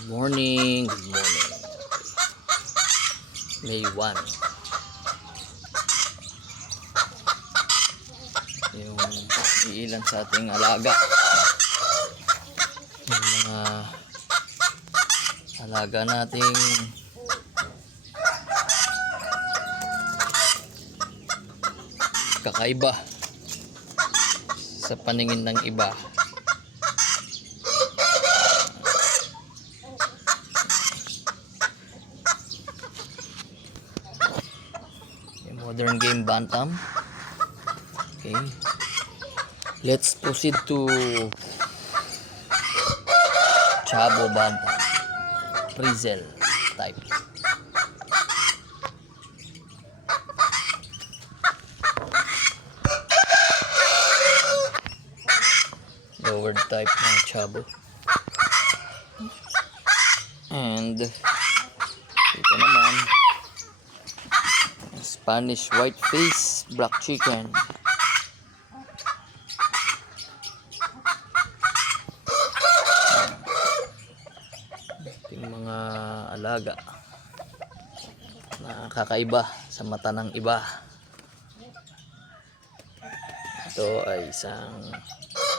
Good morning, good morning. May 1. Yung iilan sa ating alaga. Yung mga alaga nating kakaiba sa paningin ng iba. Modern game bantam. Okay, let's proceed to Chabo bantam, Frizzle type. Lower type ng Chabo. And ito naman Spanish white face black chicken. Yung mga alaga na kakaiba sa mata ng iba. Ito ay isang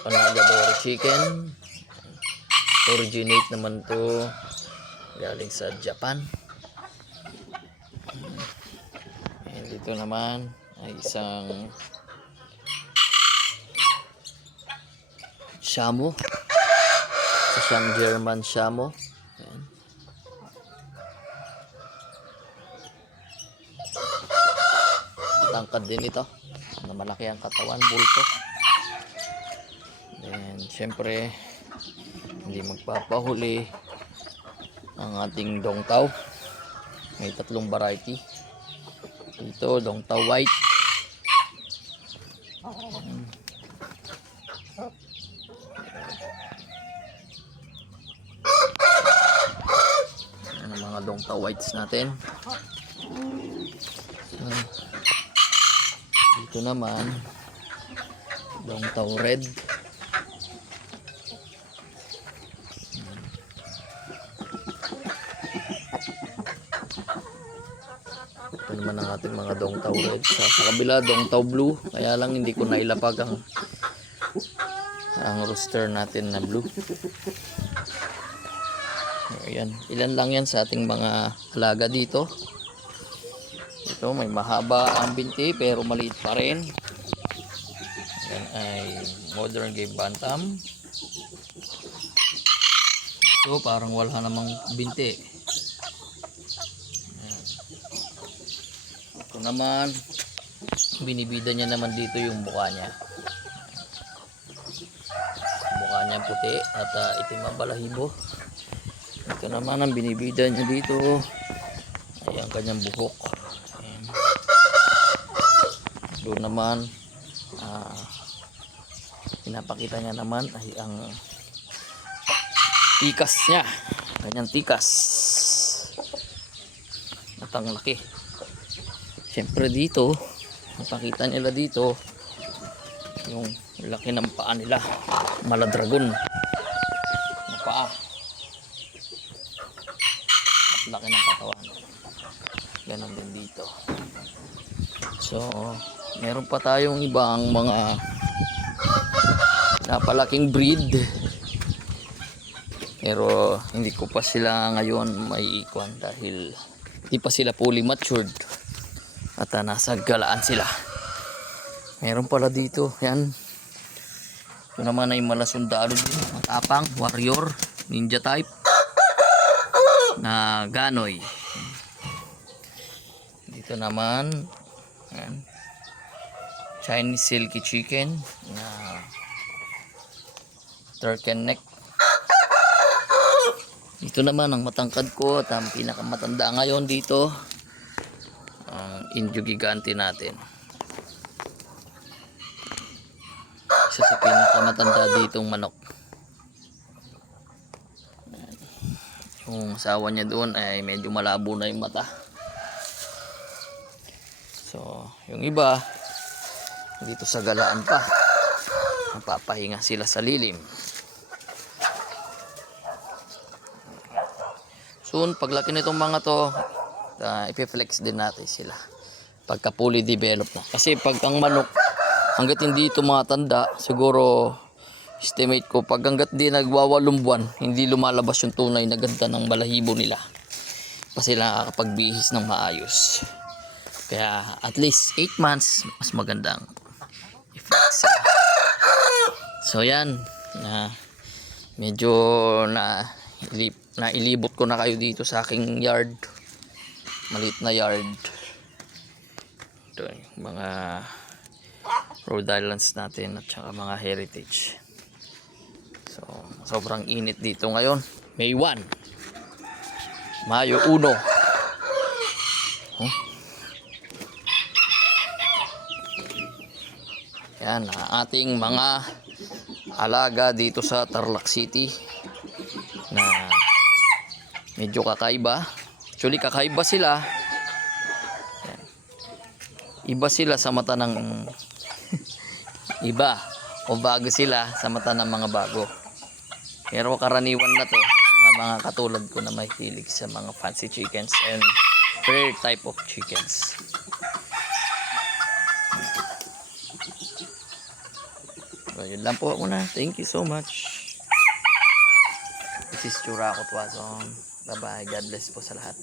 Panagador chicken. Originate naman to galing sa Japan. And dito naman ay isang Shamo. Isang German Shamo. Ayan. Tangkad din ito. Na malaki ang katawan, bulto. And syempre hindi magpapahuli ang ating dongtaw. May 3 variety. Ito dongtaw white. Ang mga dongtaw whites natin. So, dito naman dongtaw red. Ito naman ang ating mga dongtaw red. Sa kabila dongtaw blue, kaya lang hindi ko nailapag ang rooster natin na blue. Ayan, ilan lang yan sa ating mga alaga dito. Ito may mahaba ang binti pero maliit pa rin. Ayan ay modern game bantam. Ito parang wala namang binti. Ayan. Ito naman binibida niya naman dito yung mukha niya. Mukha niya puti at itim ang balahibo. Ito naman ang binibida niya dito ay ang kanyang buhok. Ayan. Doon naman pinapakita niya naman ay ang tikas niya, kanyang tikas at ang laki. Siyempre dito napakita nila dito yung laki ng paa nila, maladragon na paa at laki ng katawan. Ganon din dito. So meron pa tayong ibang mga napalaking breed pero hindi ko pa sila ngayon may ikuan dahil hindi pa sila fully matured at nasa galaan sila. Meron pala dito yan, ito naman ay malasundalo din, matapang warrior ninja type na ganoy. Dito naman yan, Chinese silky chicken na turkey neck. Dito naman ang matangkad ko at ang pinakamatanda ngayon dito ang Indio Gigante natin. Isa sa pinakamatanda ditong manok. Yung asawa niya doon ay medyo malabo na yung mata. So yung iba dito sa galaan pa, napapahinga sila sa lilim. soon, paglaki nitong mga to, ipiflex din natin sila. Pagka fully developed na. Kasi pag ang manok, hanggat hindi ito matanda, siguro, estimate ko, pag hanggat di nagwawalong buwan, hindi lumalabas yung tunay na ganda ng balahibo nila. Pa sila nakakapagbihis ng maayos. Kaya at least 8 months, mas magandang i-flex sila. So yan, medyo nailibot ko na kayo dito sa aking yard. Maliit na yard. Ito yung mga Rhode Islands natin at saka mga heritage. So, sobrang init dito ngayon. May 1. Mayo 1. Yan ang ating mga alaga dito sa Tarlac City na medyo kakaiba. Actually kakaiba sila. Yan. Iba sila sa mata ng iba o bago sila sa mata ng mga bago. Pero karaniwan na to sa mga katulad ko na may hilig sa mga fancy chickens and rare type of chickens. So, yun lang po muna. Thank you so much. This is Chura Kotwason. Bye bye. God bless po sa lahat.